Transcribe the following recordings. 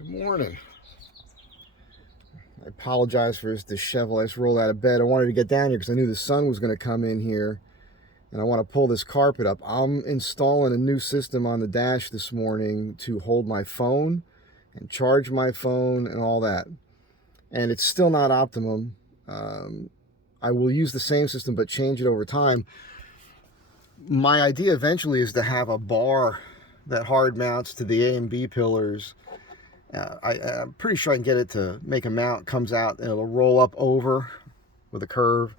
Good morning. I apologize for this dishevel. I just rolled out of bed. I wanted to get down here because I knew the sun was going to come in here, and I want to pull this carpet up. I'm installing a new system on the dash this morning to hold my phone and charge my phone and all that. And it's still not optimum. I will use the same system but change it over time. My idea eventually is to have a bar that hard mounts to the A and B pillars. I'm pretty sure I can get it to make a mount, comes out, and it'll roll up over with a curve,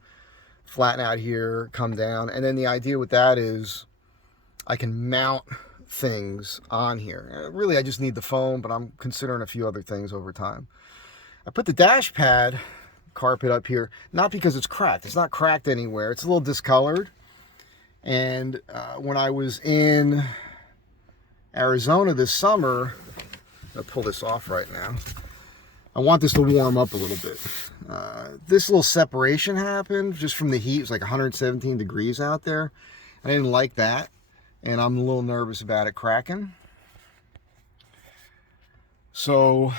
flatten out here, come down. And then the idea with that is I can mount things on here. Really, I just need the phone, but I'm considering a few other things over time. I put the dash pad carpet up here, not because it's cracked. It's not cracked anywhere. It's a little discolored. And when I was in Arizona this summer, I'll pull this off right now. I want this to warm up a little bit. This little separation happened just from the heat. It was like 117 degrees out there. I didn't like that, and I'm a little nervous about it cracking. So,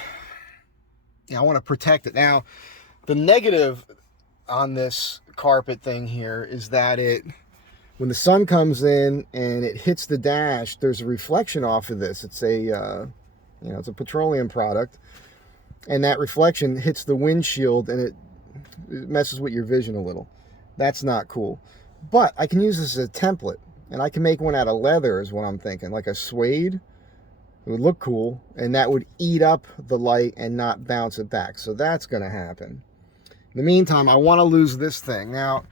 yeah, I want to protect it. Now, the negative on this carpet thing here is that when the sun comes in and it hits the dash, there's a reflection off of this. It's it's a petroleum product, and that reflection hits the windshield and it messes with your vision a little. That's not cool. But I can use this as a template, and I can make one out of leather is what I'm thinking, like a suede. It would look cool, and that would eat up the light and not bounce it back. So that's going to happen. In the meantime, I want to lose this thing. Now,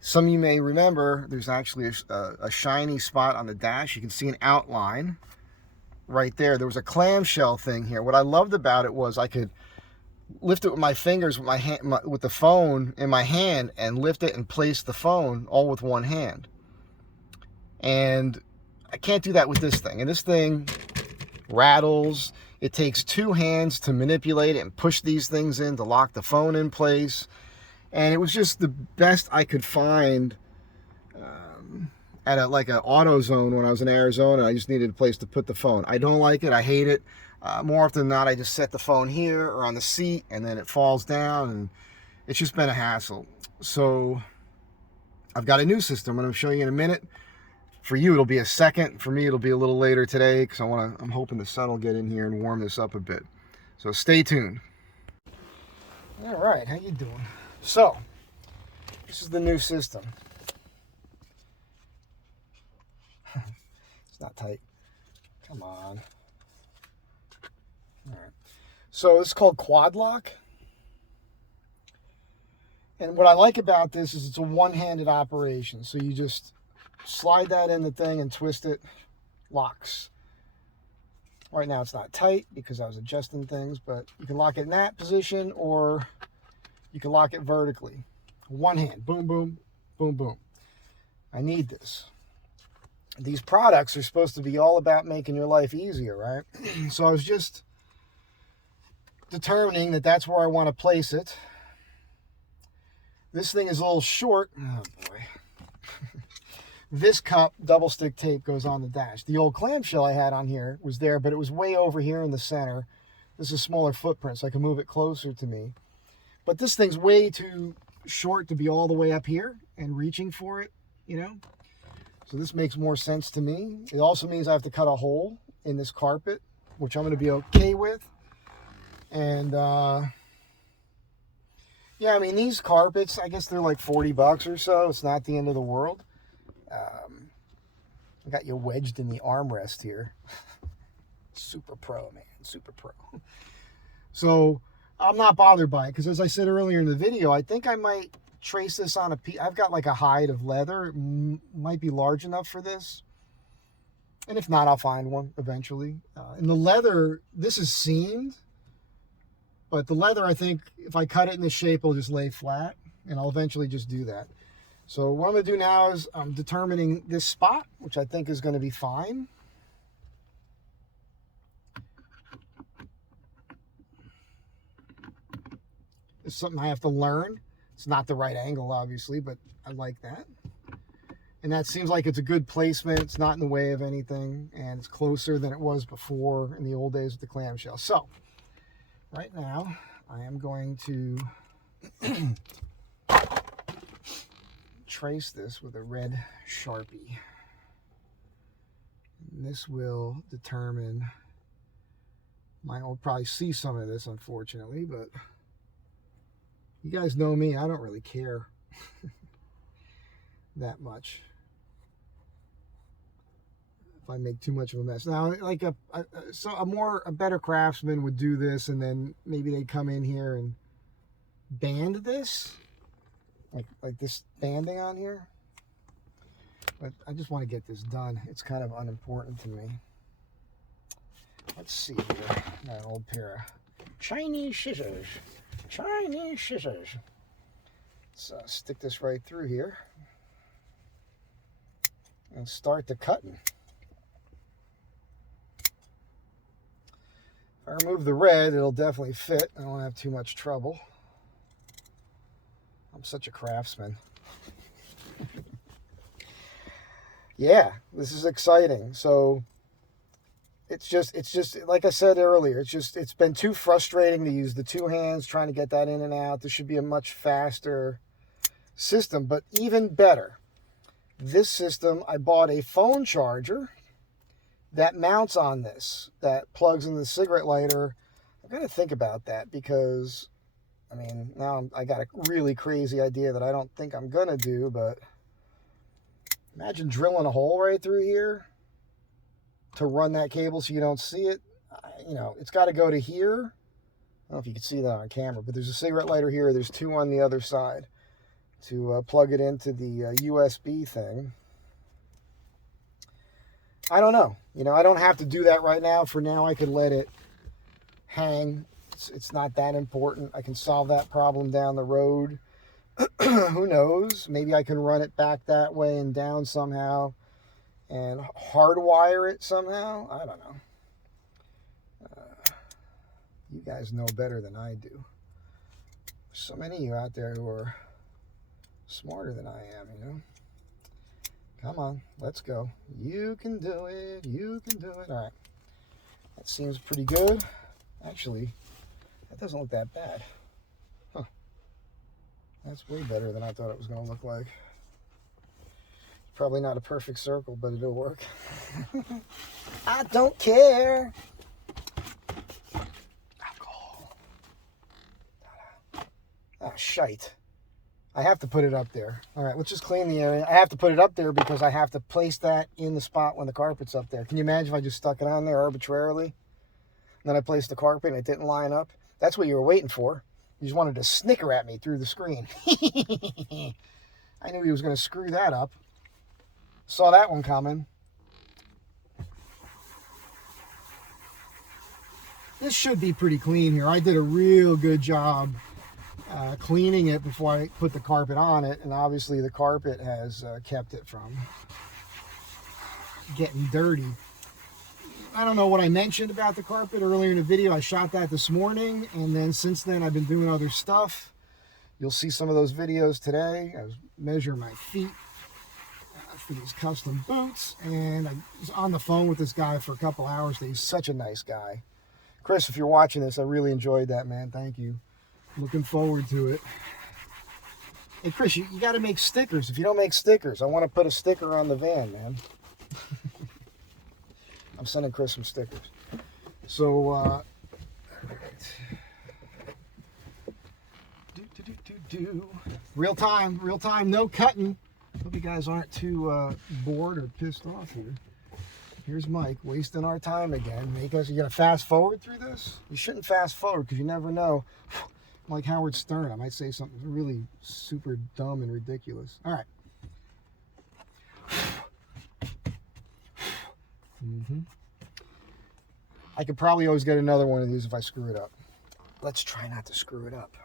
some of you may remember there's actually a shiny spot on the dash. You can see an outline right there. There was a clamshell thing here. What I loved about it was I could lift it with my fingers, with my hand, with the phone in my hand, and lift it and place the phone all with one hand. And I can't do that with this thing. And this thing rattles. It takes two hands to manipulate it and push these things in to lock the phone in place. And it was just the best I could find at like an AutoZone when I was in Arizona. I just needed a place to put the phone. I don't like it. I hate it. More often than not, I just set the phone here or on the seat, and then it falls down, and it's just been a hassle. So I've got a new system. I'm going to show you in a minute. For you, it'll be a second. For me, it'll be a little later today because I'm hoping the sun will get in here and warm this up a bit. So stay tuned. All right, how you doing? So this is the new system. It's not tight. Come on. All right. So it's called Quad Lock. And what I like about this is it's a one-handed operation. So you just slide that in the thing and twist it, locks. Right now it's not tight because I was adjusting things, but you can lock it in that position or you can lock it vertically. One hand, boom, boom, boom, boom. I need this. These products are supposed to be all about making your life easier, right? So I was just determining that that's where I want to place it. This thing is a little short. Oh boy. This cup double stick tape goes on the dash. The old clamshell I had on here was there, but it was way over here in the center. This is a smaller footprint, so I can move it closer to me. But this thing's way too short to be all the way up here and reaching for it, you know? So this makes more sense to me. It also means I have to cut a hole in this carpet, which I'm going to be okay with. And, yeah, I mean, these carpets, I guess they're like 40 bucks or so. It's not the end of the world. I got you wedged in the armrest here. Super pro, man. Super pro. So I'm not bothered by it because, as I said earlier in the video, I think I might trace this on a piece. I've got like a hide of leather. It might be large enough for this. And if not, I'll find one eventually. And the leather, this is seamed. But the leather, I think, if I cut it in this shape, it'll just lay flat. And I'll eventually just do that. So what I'm going to do now is I'm determining this spot, which I think is going to be fine. It's something I have to learn. It's not the right angle, obviously, but I like that. And that seems like it's a good placement. It's not in the way of anything, and it's closer than it was before in the old days with the clamshell. So right now, I am going to trace this with a red Sharpie. And this will determine, we'll probably see some of this, unfortunately, but you guys know me, I don't really care that much if I make too much of a mess. Now, like a better craftsman would do this, and then maybe they come in here and band this, like this banding on here. But I just want to get this done. It's kind of unimportant to me. Let's see here. Got an old pair of Chinese scissors. Chinese scissors. Let's stick this right through here and start the cutting. If I remove the red, it'll definitely fit. I don't have too much trouble. I'm such a craftsman. Yeah, this is exciting. So it's just like I said earlier, it's been too frustrating to use the two hands trying to get that in and out. This should be a much faster system, but even better. This system, I bought a phone charger that mounts on this, that plugs in the cigarette lighter. I've got to think about that because, I mean, now I got a really crazy idea that I don't think I'm going to do, but imagine drilling a hole right through here to run that cable so you don't see it. You know, it's got to go to here. I don't know if you can see that on camera, but there's a cigarette lighter here. There's two on the other side to plug it into the USB thing. I don't know. You know, I don't have to do that right now. For now, I could let it hang. It's not that important. I can solve that problem down the road. Who knows? Maybe I can run it back that way and down somehow and hardwire it somehow. I don't know. You guys know better than I do. There's so many of you out there who are smarter than I am, you know? Come on, let's go. You can do it. You can do it. All right. That seems pretty good. Actually, that doesn't look that bad. Huh. That's way better than I thought it was going to look like. Probably not a perfect circle, but it'll work. I don't care. Alcohol. Ah, shite. I have to put it up there. All right, let's just clean the area. I have to put it up there because I have to place that in the spot when the carpet's up there. Can you imagine if I just stuck it on there arbitrarily? And then I placed the carpet and it didn't line up? That's what you were waiting for. You just wanted to snicker at me through the screen. I knew he was going to screw that up. Saw that one coming. This should be pretty clean here. I did a real good job cleaning it before I put the carpet on it, and obviously the carpet has kept it from getting dirty. I don't know what I mentioned about the carpet earlier in the video. I shot that this morning, and then since then I've been doing other stuff. You'll see some of those videos today. I was measuring my feet for these custom boots, and I was on the phone with this guy for a couple hours. He's such a nice guy. Chris, if you're watching this, I really enjoyed that, man. Thank you. Looking forward to it. Hey, Chris, you got to make stickers. If you don't make stickers, I want to put a sticker on the van, man. I'm sending Chris some stickers. So, real time, no cutting. Hope you guys aren't too bored or pissed off here. Here's Mike wasting our time again. You gonna fast forward through this? You shouldn't fast forward because you never know. Like Howard Stern, I might say something really super dumb and ridiculous. All right. I could probably always get another one of these if I screw it up. Let's try not to screw it up.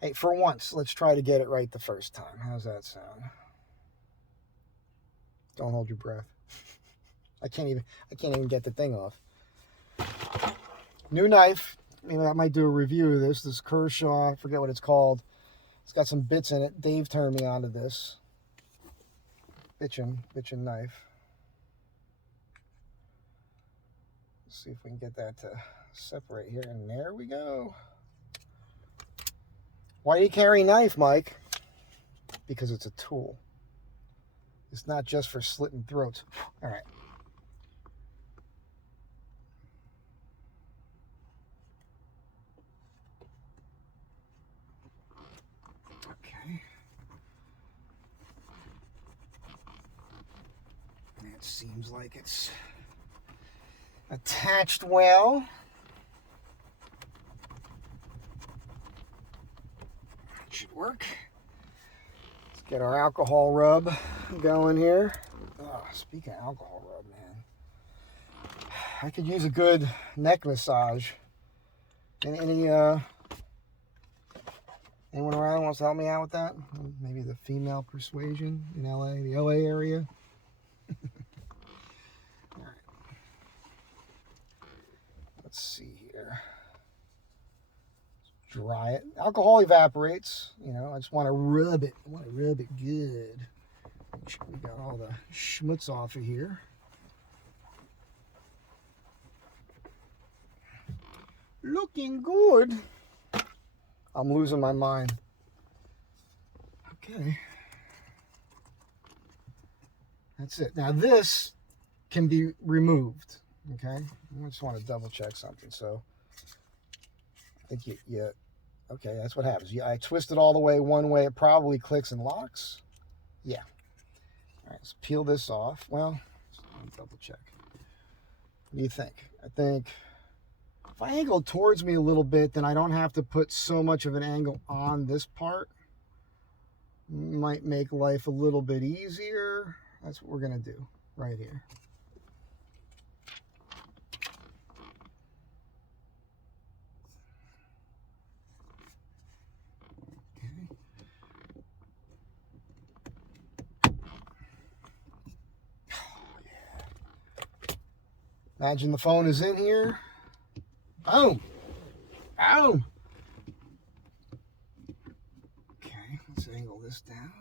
Hey, for once, let's try to get it right the first time. How's that sound? Don't hold your breath. I can't even get the thing off. New knife. Maybe I might do a review of this. This Kershaw, I forget what it's called. It's got some bits in it. Dave turned me onto this. Bitchin' knife. Let's see if we can get that to separate here, and there we go. Why do you carry a knife, Mike? Because it's a tool. It's not just for slitting throats. All right. Okay. It seems like it's attached well. That should work. Let's get our alcohol rub going here. Oh, speaking of alcohol rub, man, I could use a good neck massage. Anyone around wants to help me out with that? Maybe the female persuasion in LA, the LA area. All right. Let's see here. Dry it. Alcohol evaporates. You know, I just want to rub it. I want to rub it good. Make sure we got all the schmutz off of here. Looking good. I'm losing my mind. Okay. That's it. Now this can be removed. Okay. I just want to double check something. So I think you okay, that's what happens. I twist it all the way one way. It probably clicks and locks. Yeah. All right, let's peel this off. Well, let's double check. What do you think? I think if I angle towards me a little bit, then I don't have to put so much of an angle on this part. Might make life a little bit easier. That's what we're going to do right here. Imagine the phone is in here. Boom. Boom. Okay, let's angle this down.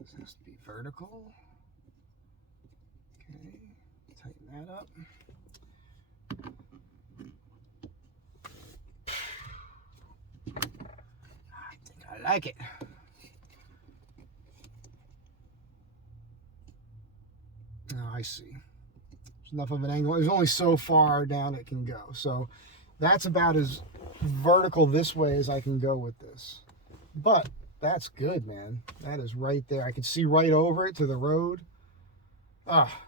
This has to be vertical. Okay, tighten that up. I think I like it. Oh, I see. There's enough of an angle. There's only so far down it can go. So that's about as vertical this way as I can go with this. But that's good, man. That is right there. I can see right over it to the road. Ah,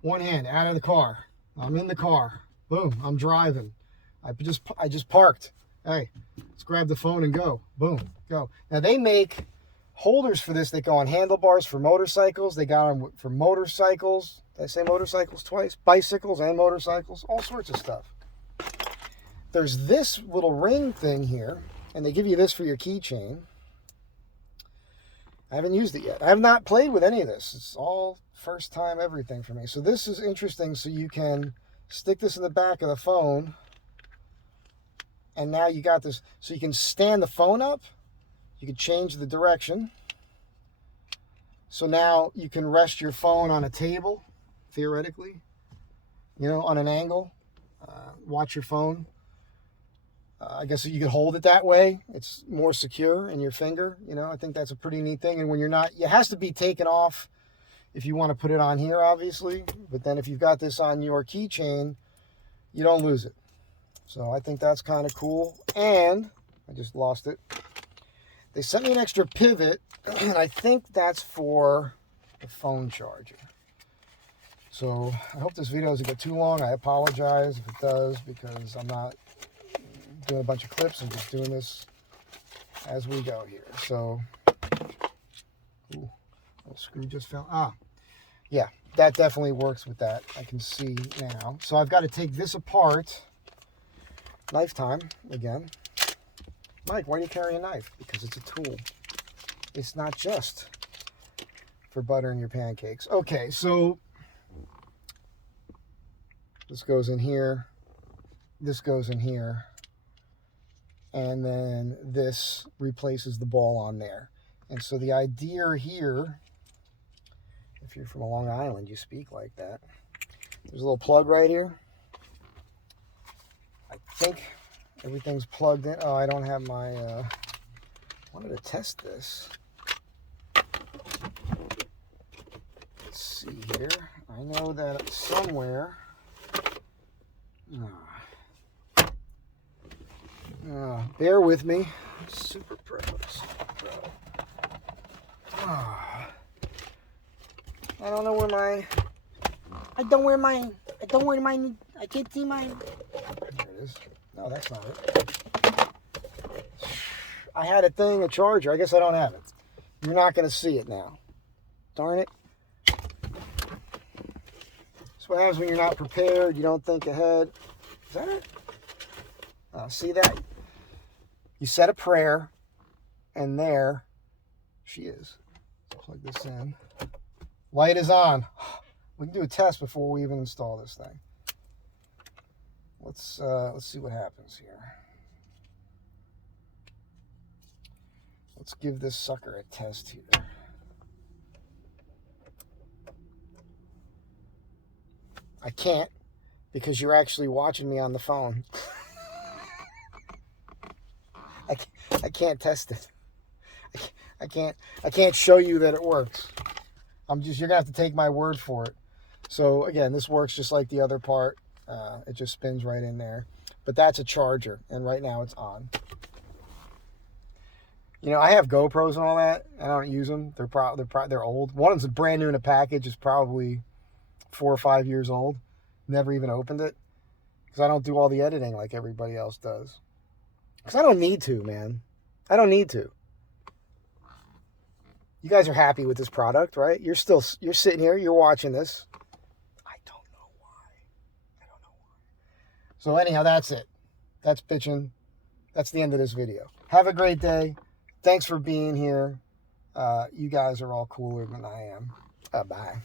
one hand out of the car. I'm in the car. Boom, I'm driving. I just parked. Hey, let's grab the phone and go. Boom, go. Now they make holders for this that go on handlebars for motorcycles. They got them for motorcycles. Did I say motorcycles twice? Bicycles and motorcycles. All sorts of stuff. There's this little ring thing here, and they give you this for your keychain. I haven't used it yet. I have not played with any of this. It's all first time everything for me. So this is interesting. So you can stick this in the back of the phone, and now you got this. So you can stand the phone up. You can change the direction. So now you can rest your phone on a table, theoretically, you know, on an angle. Watch your phone. I guess you can hold it that way. It's more secure in your finger. You know, I think that's a pretty neat thing. And when you're not, it has to be taken off if you want to put it on here, obviously. But then if you've got this on your keychain, you don't lose it. So I think that's kind of cool. And I just lost it. They sent me an extra pivot, and I think that's for the phone charger. So I hope this video doesn't get too long. I apologize if it does, because I'm not doing a bunch of clips. I'm just doing this as we go here. So, ooh, little screw just fell. Ah, yeah, that definitely works with that. I can see now. So I've got to take this apart. Knife time again. Mike, why do you carry a knife? Because it's a tool. It's not just for buttering your pancakes. Okay, so this goes in here. This goes in here. And then this replaces the ball on there. And so the idea here If you're from Long Island, you speak like that. There's a little plug right here. I think everything's plugged in. Oh, I don't have my, I wanted to test this. Let's see here. I know that somewhere, bear with me. Super Pro. I don't know where my, I can't see mine. There it is. No, that's not it. I had a charger. I guess I don't have it. You're not going to see it now. Darn it. That's what happens when you're not prepared. You don't think ahead. Is that it? See that? You said a prayer, and there she is. Plug this in. Light is on. We can do a test before we even install this thing. Let's see what happens here. Let's give this sucker a test here. I can't, because you're actually watching me on the phone. I can't test it. I can't show you that it works. You're gonna have to take my word for it. So again, this works just like the other part. It just spins right in there. But that's a charger, and right now it's on. You know, I have GoPros and all that, and I don't use them. They're old. One of them's brand new in a package. It's probably 4 or 5 years old. Never even opened it, because I don't do all the editing like everybody else does. Because I don't need to, man. I don't need to. You guys are happy with this product, right? You're sitting here, you're watching this. I don't know why. So anyhow, that's it. That's bitching. That's the end of this video. Have a great day. Thanks for being here. You guys are all cooler than I am. Bye.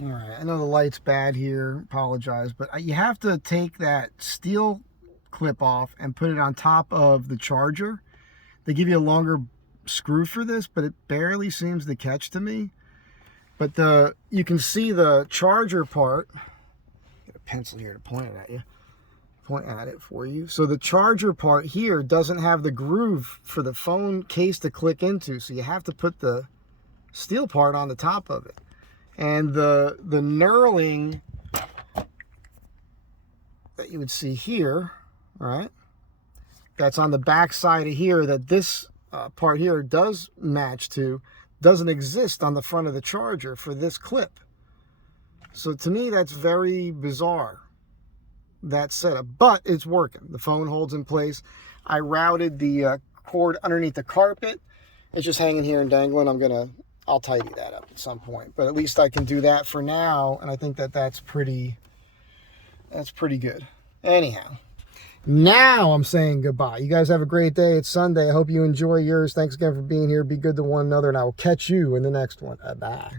All right, I know the light's bad here. Apologize, but you have to take that steel clip off and put it on top of the charger. They give you a longer screw for this, but it barely seems to catch to me. But you can see the charger part. Get a pencil here to point it at you. Point at it for you. So the charger part here doesn't have the groove for the phone case to click into, so you have to put the steel part on the top of it. And the knurling that you would see here, all right, that's on the back side of here, that this part here does match to, doesn't exist on the front of the charger for this clip. So to me, that's very bizarre, that setup. But it's working. The phone holds in place. I routed the cord underneath the carpet. It's just hanging here and dangling. I'll tidy that up at some point, but at least I can do that for now, and I think that's pretty good. Anyhow, now I'm saying goodbye. You guys have a great day. It's Sunday. I hope you enjoy yours. Thanks again for being here. Be good to one another, and I will catch you in the next one. Bye.